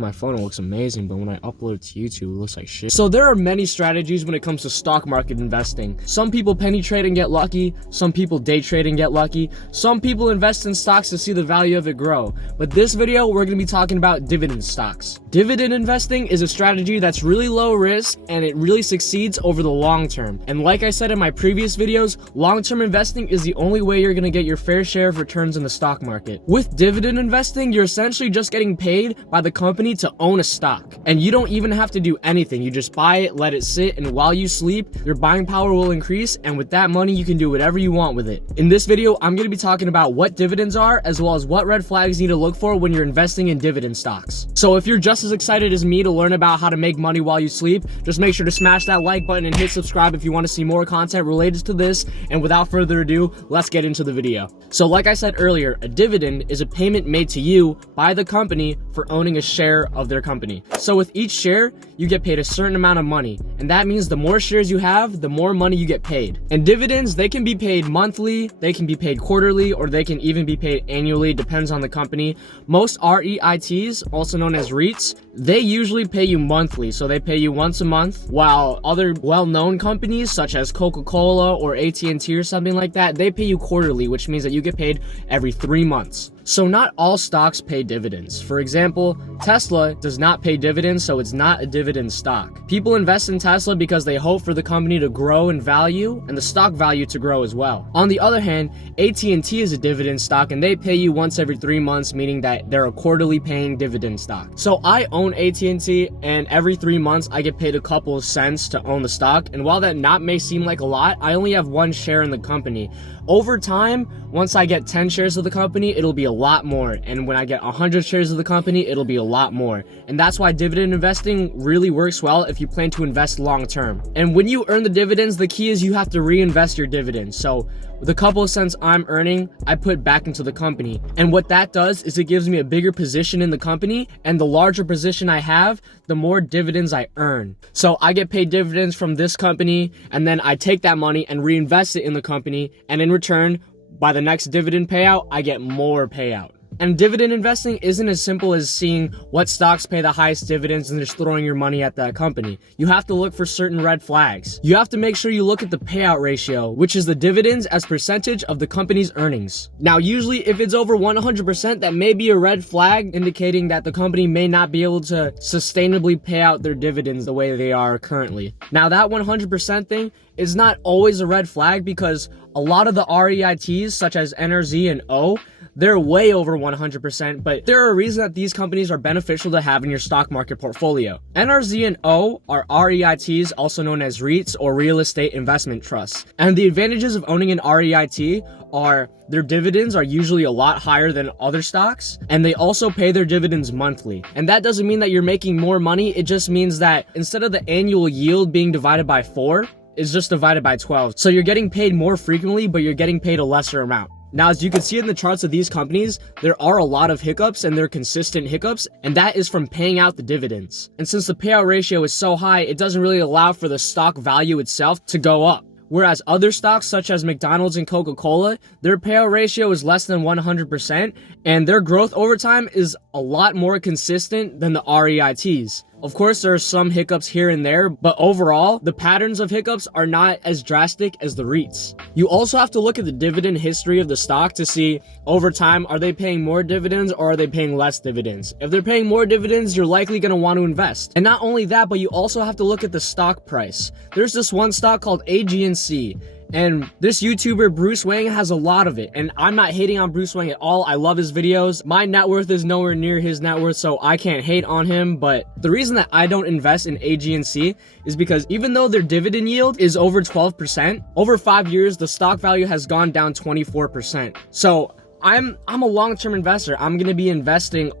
My phone looks amazing, but when I upload it to YouTube, it looks like shit. So there are many strategies when it comes to stock market investing. Some people penny trade and get lucky. Some people day trade and get lucky. Some people invest in stocks to see the value of it grow. But this video, we're going to be talking about dividend stocks. Dividend investing is a strategy that's really low risk and it really succeeds over the long term. And like I said in my previous videos, long-term investing is the only way you're going to get your fair share of returns in the stock market. With dividend investing, you're essentially just getting paid by the company to own a stock, and you don't even have to do anything. You just buy it, let it sit, and while you sleep, your buying power will increase, and with that money you can do whatever you want with it. In this video, I'm going to be talking about what dividends are, as well as what red flags you need to look for when you're investing in dividend stocks. So if you're just as excited as me to learn about how to make money while you sleep, just make sure to smash that like button and hit subscribe if you want to see more content related to this. And without further ado, let's get into the video. So like I said earlier, a dividend is a payment made to you by the company for owning a share of their company. So with each share, you get paid a certain amount of money, and that means the more shares you have, the more money you get paid. And dividends, they can be paid monthly, they can be paid quarterly, or they can even be paid annually, depends on the company. Most REITs, also known as REITs, they usually pay you monthly, so they pay you once a month, while other well-known companies such as Coca-Cola or AT&T or something like that, they pay you quarterly, which means that you get paid every 3 months. So not all stocks pay dividends. For example, Tesla does not pay dividends, so it's not a dividend stock. People invest in Tesla because they hope for the company to grow in value and the stock value to grow as well. On the other hand, AT&T is a dividend stock and they pay you once every 3 months, meaning that they're a quarterly paying dividend stock. So I own AT&T, and every 3 months I get paid a couple of cents to own the stock, and while that may seem like a lot, I only have 1 share in the company. Over time, once I get 10 shares of the company, it'll be a lot more, and when I get 100 shares of the company, it'll be a lot more. And that's why dividend investing really works well if you plan to invest long term. And when you earn the dividends, the key is you have to reinvest your dividends. So with a couple of cents I'm earning, I put back into the company. And what that does is it gives me a bigger position in the company, and the larger position I have, the more dividends I earn. So I get paid dividends from this company, and then I take that money and reinvest it in the company, and in return, by the next dividend payout, I get more payout. And dividend investing isn't as simple as seeing what stocks pay the highest dividends and just throwing your money at that company. You have to look for certain red flags. You have to make sure you look at the payout ratio, which is the dividends as percentage of the company's earnings. Now, usually if it's over 100%, that may be a red flag indicating that the company may not be able to sustainably pay out their dividends the way they are currently. Now, that 100% thing is not always a red flag because a lot of the REITs, such as NRZ and O, they're way over 100%, but there are reasons that these companies are beneficial to have in your stock market portfolio. NRZ and O are REITs, also known as REITs or real estate investment trusts. And the advantages of owning an REIT are their dividends are usually a lot higher than other stocks, and they also pay their dividends monthly. And that doesn't mean that you're making more money, it just means that instead of the annual yield being divided by 4, it's just divided by 12. So you're getting paid more frequently, but you're getting paid a lesser amount. Now, as you can see in the charts of these companies, there are a lot of hiccups, and they're consistent hiccups, and that is from paying out the dividends. And since the payout ratio is so high, it doesn't really allow for the stock value itself to go up. Whereas other stocks such as McDonald's and Coca-Cola, their payout ratio is less than 100%, and their growth over time is a lot more consistent than the REITs. Of course, there are some hiccups here and there, but overall, the patterns of hiccups are not as drastic as the REITs. You also have to look at the dividend history of the stock to see, over time, are they paying more dividends or are they paying less dividends? If they're paying more dividends, you're likely going to want to invest. And not only that, but you also have to look at the stock price. There's this one stock called AGNC. And this YouTuber, Bruce Wannng, has a lot of it. And I'm not hating on Bruce Wannng at all. I love his videos. My net worth is nowhere near his net worth, so I can't hate on him. But the reason that I don't invest in AGNC is because even though their dividend yield is over 12%, over 5 years, the stock value has gone down 24%. So I'm a long-term investor. I'm going to be investing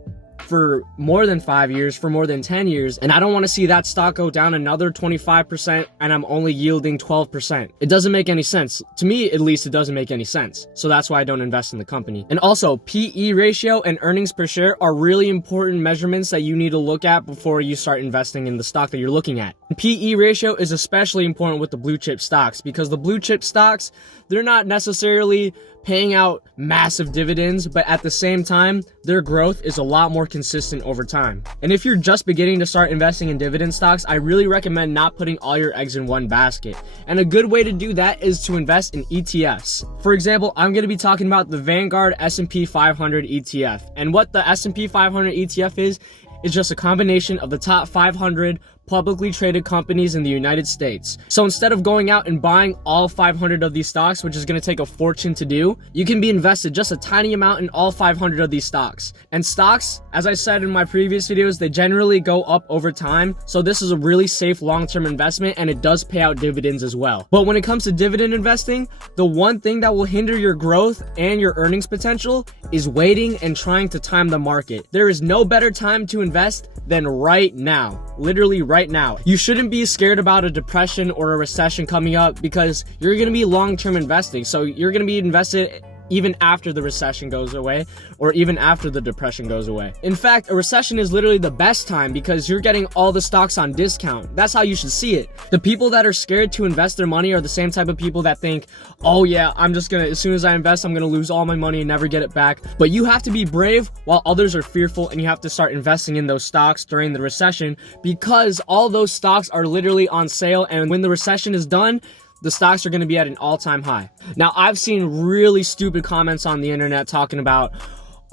for more than 5 years, for more than 10 years, and I don't want to see that stock go down another 25% and I'm only yielding 12%. It doesn't make any sense. To me, at least, it doesn't make any sense. So that's why I don't invest in the company. And also, PE ratio and earnings per share are really important measurements that you need to look at before you start investing in the stock that you're looking at. PE ratio is especially important with the blue chip stocks because the blue chip stocks, they're not necessarily paying out massive dividends, but at the same time, their growth is a lot more consistent over time. And if you're just beginning to start investing in dividend stocks, I really recommend not putting all your eggs in one basket. And a good way to do that is to invest in ETFs. For example, I'm going to be talking about the Vanguard S&P 500 ETF. And what the S&P 500 ETF is just a combination of the top 500 publicly traded companies in the United States. So instead of going out and buying all 500 of these stocks, which is going to take a fortune to do, you can be invested just a tiny amount in all 500 of these stocks. And stocks, as I said in my previous videos, they generally go up over time. So this is a really safe long-term investment, and it does pay out dividends as well. But when it comes to dividend investing, the one thing that will hinder your growth and your earnings potential is waiting and trying to time the market. There is no better time to invest than right now. Literally right now. You shouldn't be scared about a depression or a recession coming up, because you're going to be long-term investing. So you're going to be invested even after the recession goes away, or even after the depression goes away. In fact, a recession is literally the best time because you're getting all the stocks on discount. That's how you should see it. The people that are scared to invest their money are the same type of people that think, oh yeah, I'm just gonna, as soon as I invest, I'm gonna lose all my money and never get it back. But you have to be brave while others are fearful, and you have to start investing in those stocks during the recession, because all those stocks are literally on sale, and when the recession is done, the stocks are going to be at an all-time high. Now, I've seen really stupid comments on the internet talking about,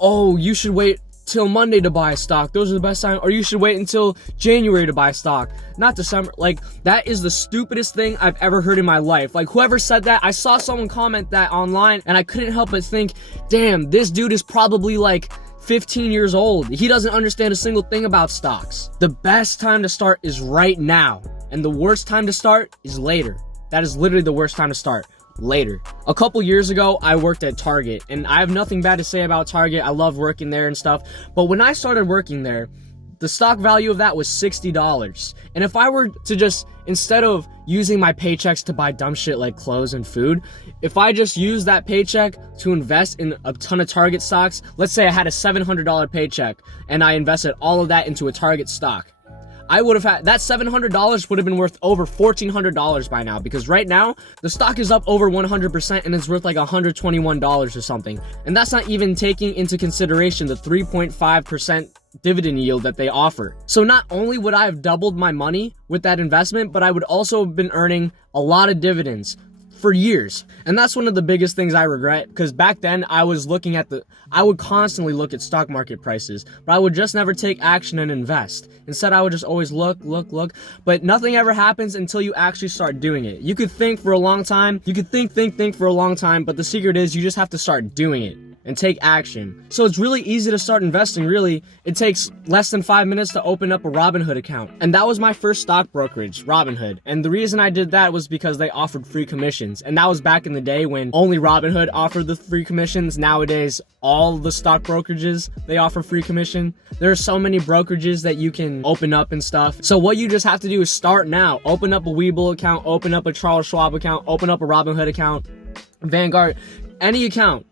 oh, you should wait till Monday to buy a stock. Those are the best time. Or you should wait until January to buy stock, not December. Like, that is the stupidest thing I've ever heard in my life. Like, whoever said that, I saw someone comment that online, and I couldn't help but think, damn, this dude is probably like 15 years old. He doesn't understand a single thing about stocks. The best time to start is right now, and the worst time to start is later. That is literally the worst time to start. Later. A couple years ago, I worked at Target, and I have nothing bad to say about Target. I love working there and stuff. But when I started working there, the stock value of that was $60. And if I were to just, instead of using my paychecks to buy dumb shit like clothes and food, if I just use that paycheck to invest in a ton of Target stocks, let's say I had a $700 paycheck and I invested all of that into a Target stock, I would have had that $700 would have been worth over $1,400 by now, because right now the stock is up over 100% and it's worth like $121 or something. And that's not even taking into consideration the 3.5% dividend yield that they offer. So not only would I have doubled my money with that investment, but I would also have been earning a lot of dividends for years. And that's one of the biggest things I regret, because back then I was looking at I would constantly look at stock market prices, but I would just never take action and invest. Instead, I would just always look, but nothing ever happens until you actually start doing it. You could think for a long time, you could think for a long time, but the secret is you just have to start doing it and take action. So it's really easy to start investing, really. It takes less than 5 minutes to open up a Robinhood account. And that was my first stock brokerage, Robinhood. And the reason I did that was because they offered free commissions. And that was back in the day when only Robinhood offered the free commissions. Nowadays, all the stock brokerages, they offer free commission. There are so many brokerages that you can open up and stuff. So what you just have to do is start now. Open up a Webull account, open up a Charles Schwab account, open up a Robinhood account, Vanguard, any account.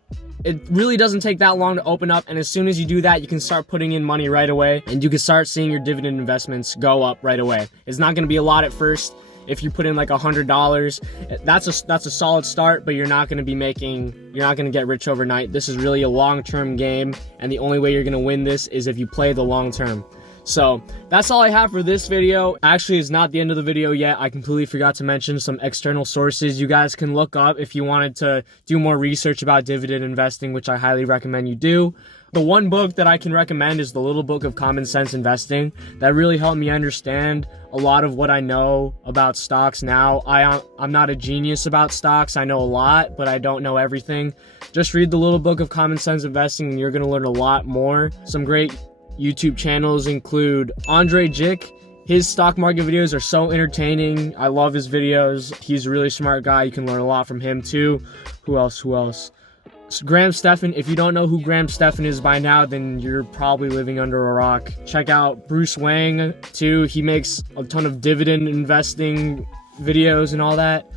It really doesn't take that long to open up, and as soon as you do that, you can start putting in money right away, and you can start seeing your dividend investments go up right away. It's not going to be a lot at first. If you put in like $100, that's a solid start, but you're not going to get rich overnight. This is really a long-term game, and the only way you're going to win this is if you play the long term. So that's all I have for this video. Actually, it's not the end of the video yet. I completely forgot to mention some external sources you guys can look up if you wanted to do more research about dividend investing, which I highly recommend you do. The one book that I can recommend is The Little Book of Common Sense Investing. That really helped me understand a lot of what I know about stocks now. I'm not a genius about stocks. I know a lot, but I don't know everything. Just read The Little Book of Common Sense Investing and you're going to learn a lot more. Some great YouTube channels include Andrei, Jikh. His stock market videos are so entertaining. I love his videos. He's a really smart guy. You can learn a lot from him too. Who else? Stephan. If you don't know who Stephan is by now, then you're probably living under a rock. Check out Wannng too. He makes a ton of dividend investing videos and all that.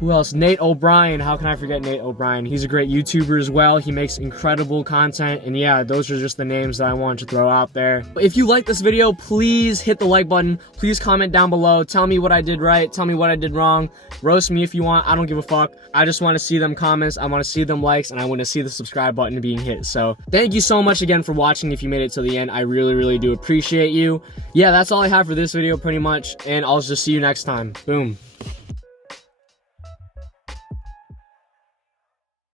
Who else? Nate O'Brien. How can I forget Nate O'Brien? He's a great YouTuber as well. He makes incredible content. And yeah, those are just the names that I wanted to throw out there. If you like this video, please hit the like button. Please comment down below. Tell me what I did right. Tell me what I did wrong. Roast me if you want. I don't give a fuck. I just want to see them comments. I want to see them likes. And I want to see the subscribe button being hit. So thank you so much again for watching. If you made it to the end, I really, really do appreciate you. Yeah, that's all I have for this video pretty much. And I'll just see you next time. Boom.